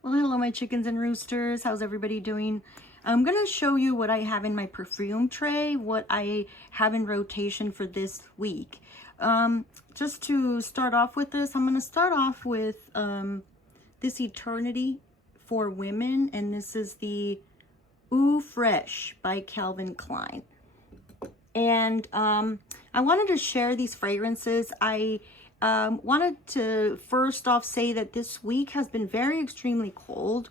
Well, hello, my chickens and roosters. How's everybody doing? I'm going to show you what I have in my perfume tray, what I have in rotation for this week. Just to start off with this, I'm going to start off with this Eternity for Women, and this is the Ooh Fresh by Calvin Klein. And I wanted to share these fragrances. I wanted to first off say that this week has been very extremely cold.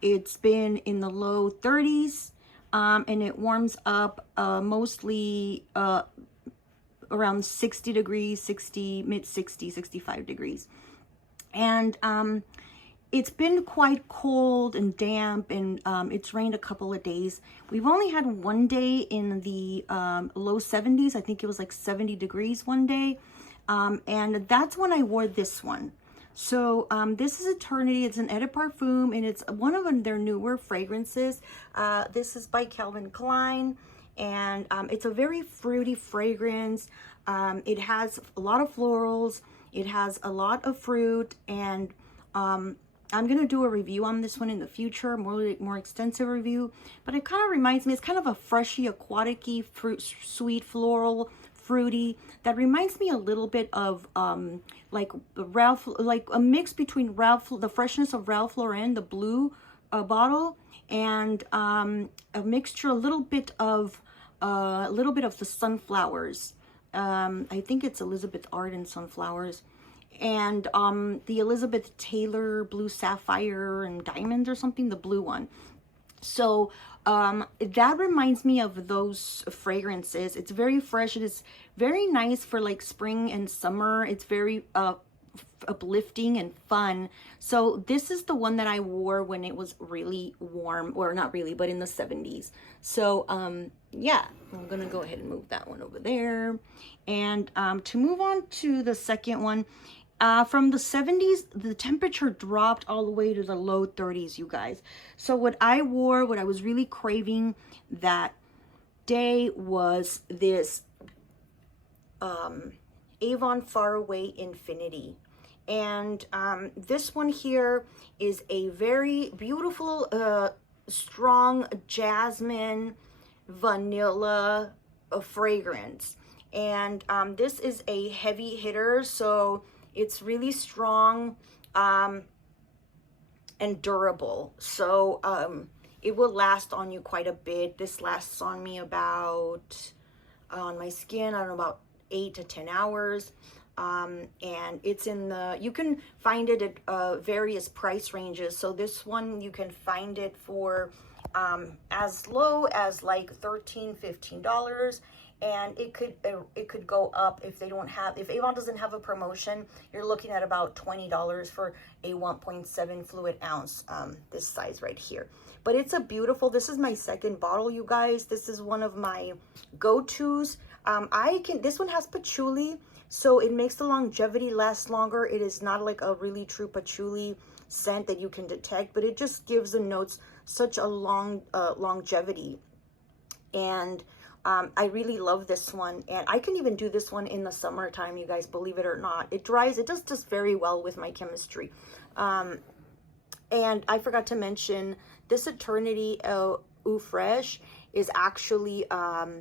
It's been in the low 30s, and it warms up mostly around 60 degrees, mid 60, 65 degrees. And it's been quite cold and damp, and it's rained a couple of days. We've only had one day in the low 70s. I think it was like 70 degrees one day. And that's when I wore this one. So this is Eternity. It's an Eau de Parfum, and it's one of their newer fragrances. This is by Calvin Klein, and it's a very fruity fragrance. It has a lot of florals. It has a lot of fruit, and I'm going to do a review on this one in the future, more extensive review, but it kind of reminds me, it's kind of a freshy, aquatic-y, fruit, sweet, floral, fruity, that reminds me a little bit of like Ralph, like a mix between Ralph, the freshness of Ralph Lauren, the blue bottle, and a mixture, a little bit of the sunflowers. I think it's Elizabeth Arden sunflowers. And the Elizabeth Taylor blue sapphire and diamond or something, the blue one. So that reminds me of those fragrances. It's very fresh. It is very nice for like spring and summer. It's very uplifting and fun. So this is the one that I wore when it was really warm, or not really, but in the 70s. So yeah, I'm gonna go ahead and move that one over there. And to move on to the second one, from the 70s, the temperature dropped all the way to the low 30s, you guys. So what I wore, what I was really craving that day was this Avon Faraway Infinity. And this one here is a very beautiful, strong jasmine vanilla fragrance. And this is a heavy hitter, so it's really strong and durable. So it will last on you quite a bit. This lasts on me about, on my skin, I don't know, about 8 to 10 hours. And it's in the, you can find it at various price ranges. So this one, you can find it for as low as like $13–15. And it could go up if they don't have, if Avon doesn't have a promotion, you're looking at about $20 for a 1.7 fluid ounce, this size right here. But it's a beautiful, this is my second bottle, you guys. This is one of my go-tos. This one has patchouli, so it makes the longevity last longer. It is not like a really true patchouli scent that you can detect, but it just gives the notes such a long longevity. And I really love this one, and I can even do this one in the summertime, you guys, believe it or not. It dries, it does just very well with my chemistry. And I forgot to mention, this Eternity Ooh Fresh is actually, I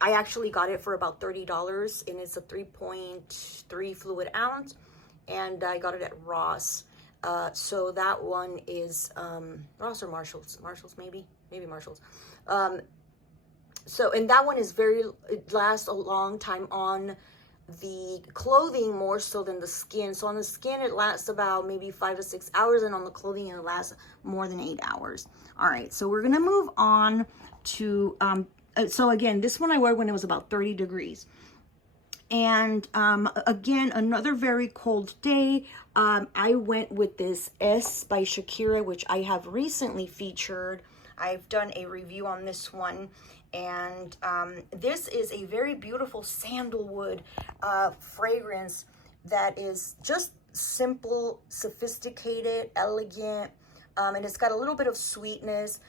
actually got it for about $30, and it's a 3.3 fluid ounce, and I got it at Ross. So that one is Ross or Marshall's, maybe Marshall's. So, and that one is it lasts a long time on the clothing more so than the skin. So on the skin, it lasts about maybe 5 to 6 hours, and on the clothing, it lasts more than 8 hours. All right, so we're gonna move on to, so again, this one I wore when it was about 30 degrees. And again, another very cold day. I went with this S by Shakira, which I have recently featured. I've done a review on this one, and this is a very beautiful sandalwood fragrance that is just simple, sophisticated, elegant, and it's got a little bit of sweetness.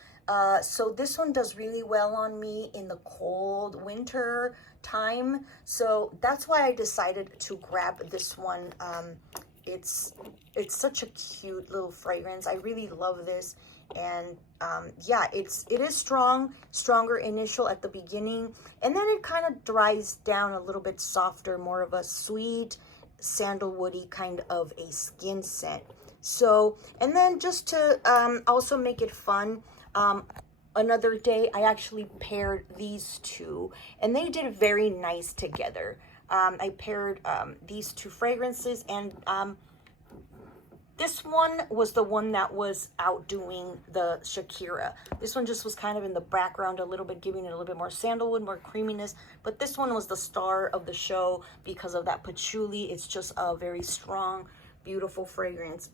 So this one does really well on me in the cold winter time. So that's why I decided to grab this one it's such a cute little fragrance. I really love this. And yeah, it is stronger initial at the beginning, and then it kind of dries down a little bit softer, more of a sweet sandalwoody kind of a skin scent. So, and then just to also make it fun, another day I actually paired these two, and they did very nice together. I paired these two fragrances, and this one was the one that was outdoing the Shakira. This one just was kind of in the background a little bit, giving it a little bit more sandalwood, more creaminess. But this one was the star of the show because of that patchouli. It's just a very strong, beautiful fragrance.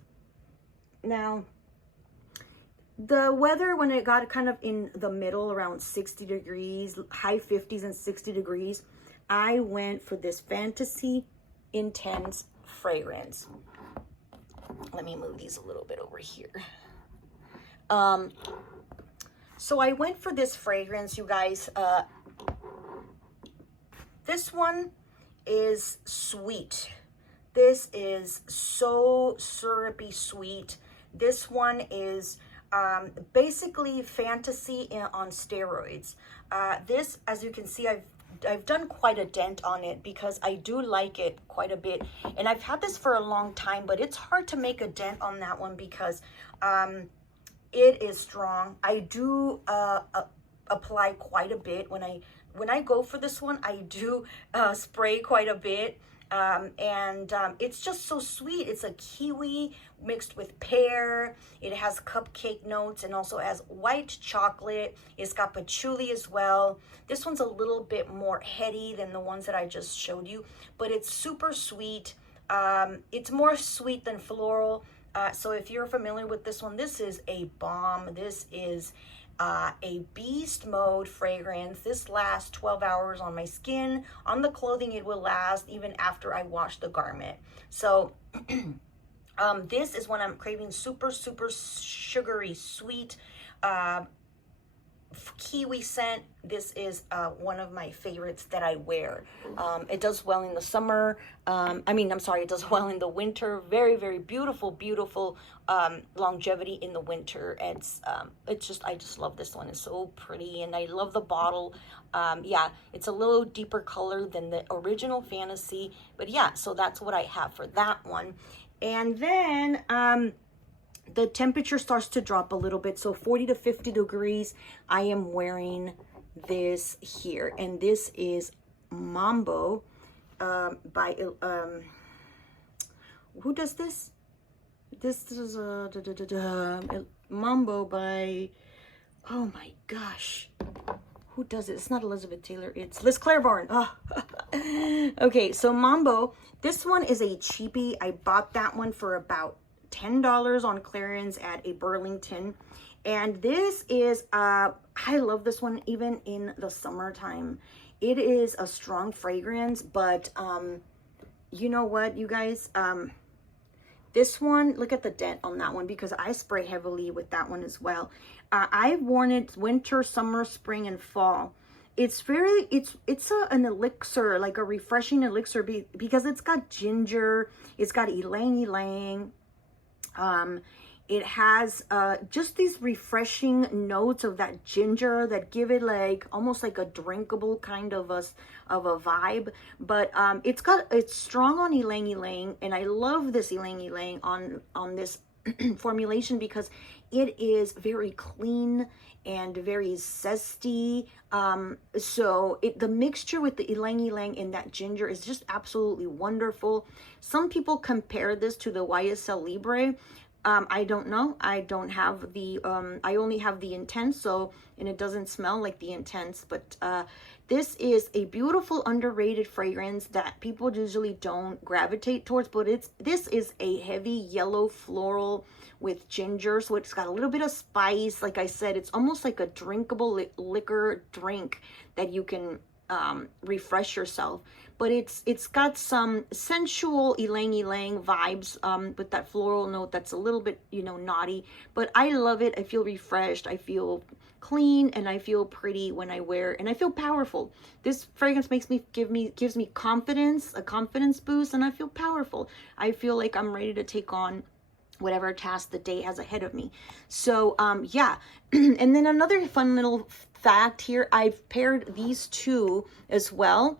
Now, the weather, when it got kind of in the middle, around 60 degrees, high 50s and 60 degrees, I went for this Fantasy Intense fragrance. Let me move these a little bit over here. So I went for this fragrance, you guys. This one is sweet. This is so syrupy sweet. This one is basically Fantasy on steroids. This, as you can see, I've done quite a dent on it because I do like it quite a bit, and I've had this for a long time, but it's hard to make a dent on that one because it is strong. I do apply quite a bit when I go for this one. I do spray quite a bit, and it's just so sweet. It's a kiwi mixed with pear. It has cupcake notes and also has white chocolate. It's got patchouli as well. This one's a little bit more heady than the ones that I just showed you, but it's super sweet. It's more sweet than floral. So if you're familiar with this one, this is a bomb. This is a beast mode fragrance. This lasts 12 hours on my skin. On the clothing, it will last even after I wash the garment. So this is when I'm craving super sugary sweet kiwi scent. This is one of my favorites that I wear. It does well in the summer. It does well in the winter. Very beautiful longevity in the winter. It's just, I just love this one. It's so pretty, and I love the bottle. Yeah, it's a little deeper color than the original Fantasy, but yeah, so that's what I have for that one. And then the temperature starts to drop a little bit, so 40 to 50 degrees. I am wearing this here, and this is Mambo by who does this? This is Mambo by, oh my gosh, who does it? It's not Elizabeth Taylor, it's Liz Claiborne. Oh. Okay, so Mambo, this one is a cheapie. I bought that one for about $10 on clearance at a Burlington, and this is I love this one even in the summertime. It is a strong fragrance, but you know what, you guys, this one, look at the dent on that one because I spray heavily with that one as well. I've worn it winter, summer, spring, and fall. It's very, it's an elixir, like a refreshing elixir because it's got ginger, it's got ylang ylang. It has just these refreshing notes of that ginger that give it like almost like a drinkable kind of a vibe. But it's strong on ylang ylang, and I love this ylang ylang on this formulation because it is very clean and very zesty. So the mixture with the ylang ylang and that ginger is just absolutely wonderful. Some people compare this to the YSL Libre. I don't know. I don't have the, I only have the Intense, and it doesn't smell like the Intense, but this is a beautiful underrated fragrance that people usually don't gravitate towards, but this is a heavy yellow floral with ginger, so it's got a little bit of spice. Like I said, it's almost like a drinkable liquor drink that you can refresh yourself. but it's got some sensual ylang ylang vibes with that floral note that's a little bit, you know, naughty, but I love it. I feel refreshed, I feel clean, and I feel pretty when I wear, and I feel powerful. This fragrance gives me confidence, a confidence boost, and I feel powerful. I feel like I'm ready to take on whatever task the day has ahead of me. So yeah. And then another fun little fact here, I've paired these two as well.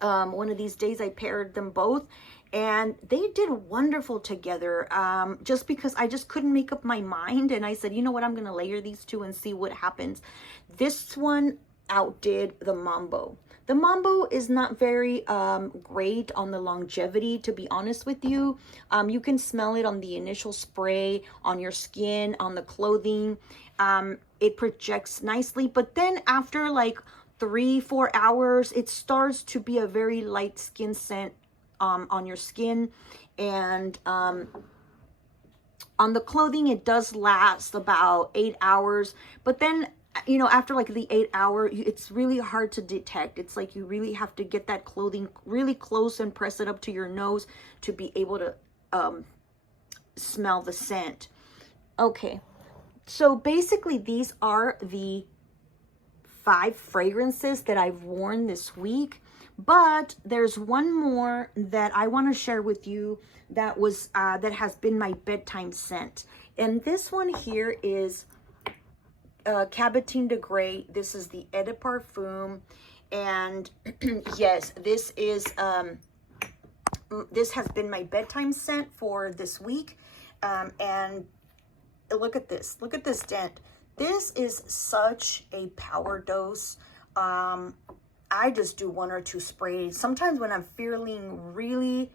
One of these days I paired them both, and they did wonderful together, just because I just couldn't make up my mind, and I said, you know what, I'm gonna layer these two and see what happens. This one outdid the Mambo. The Mambo is not very great on the longevity, to be honest with you. You can smell it on the initial spray, on your skin, on the clothing. It projects nicely, but then after like 3-4 hours, it starts to be a very light skin scent on your skin. And on the clothing, it does last about 8 hours, but then, you know, after like the 8 hour, it's really hard to detect. It's like you really have to get that clothing really close and press it up to your nose to be able to smell the scent. Okay, so basically these are the 5 fragrances that I've worn this week, but there's one more that I want to share with you that was that has been my bedtime scent, and this one here is Cabotine de Grey. This is the Eau de Perfume, and yes, this is this has been my bedtime scent for this week. And look at this dent. This is such a power dose. I just do 1 or 2 sprays. Sometimes when I'm feeling really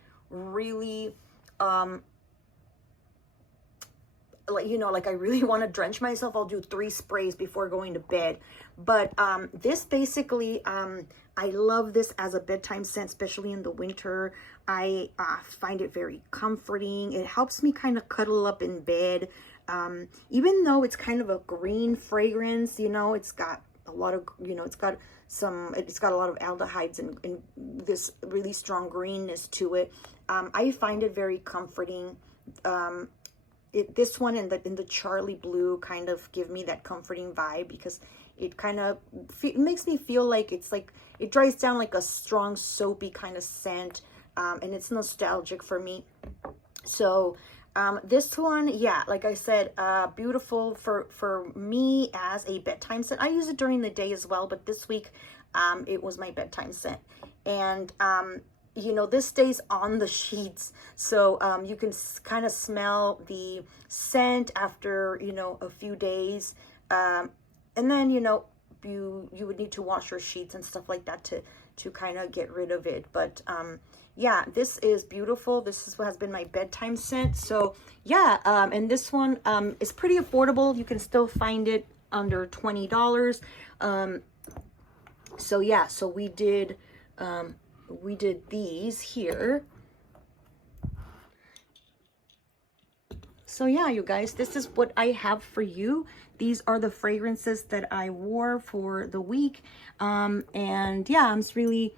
like, you know, like I really want to drench myself, I'll do 3 sprays before going to bed. But this basically, I love this as a bedtime scent, especially in the winter. I find it very comforting. It helps me kind of cuddle up in bed. Even though it's kind of a green fragrance, you know, it's got a lot of, you know, it's got a lot of aldehydes and this really strong greenness to it. I find it very comforting. This one and the Charlie Blue kind of give me that comforting vibe, because it kind of makes me feel like it's like it dries down like a strong soapy kind of scent, and it's nostalgic for me. So this one, yeah, like I said, beautiful for me as a bedtime scent. I use it during the day as well, but this week it was my bedtime scent. And you know, this stays on the sheets, so you can kind of smell the scent after, you know, a few days, and then, you know, you would need to wash your sheets and stuff like that to kind of get rid of it. But yeah, this is beautiful. This is what has been my bedtime scent. So yeah, and this one is pretty affordable. You can still find it under $20. So yeah, so we did these here. So yeah, you guys, this is what I have for you. These are the fragrances that I wore for the week. And yeah, I'm just really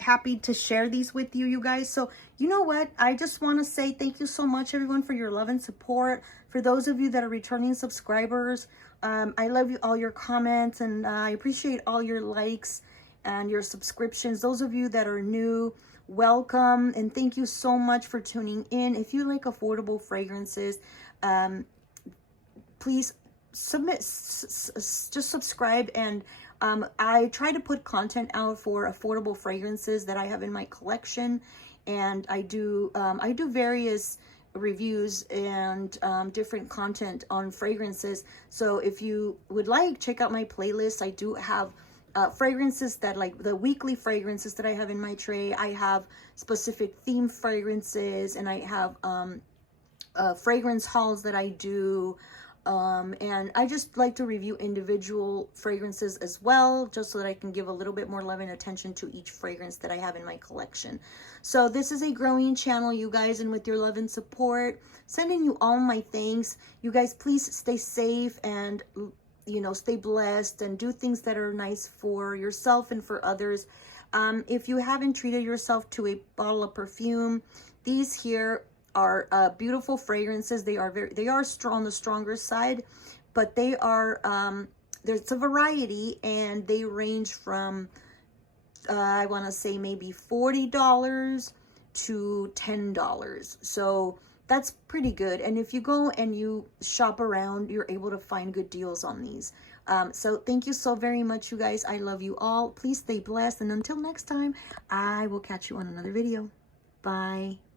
happy to share these with you, you guys. So you know what, I just want to say thank you so much, everyone, for your love and support. For those of you that are returning subscribers, I love you, all your comments, and I appreciate all your likes and your subscriptions. Those of you that are new, welcome, and thank you so much for tuning in. If you like affordable fragrances, please just subscribe. And I try to put content out for affordable fragrances that I have in my collection, and I do various reviews and different content on fragrances. So if you would like, check out my playlist. I do have fragrances that, like the weekly fragrances that I have in my tray. I have specific theme fragrances, and I have fragrance hauls that I do, and I just like to review individual fragrances as well, just so that I can give a little bit more love and attention to each fragrance that I have in my collection. So this is a growing channel, you guys, and with your love and support, sending you all my thanks. You guys, please stay safe and you know, stay blessed and do things that are nice for yourself and for others. If you haven't treated yourself to a bottle of perfume, these here are beautiful fragrances. They are strong, on the stronger side, but they are, there's a variety, and they range from, I want to say maybe $40 to $10. So that's pretty good. And if you go and you shop around, you're able to find good deals on these. So thank you so very much, you guys. I love you all. Please stay blessed. And until next time, I will catch you on another video. Bye.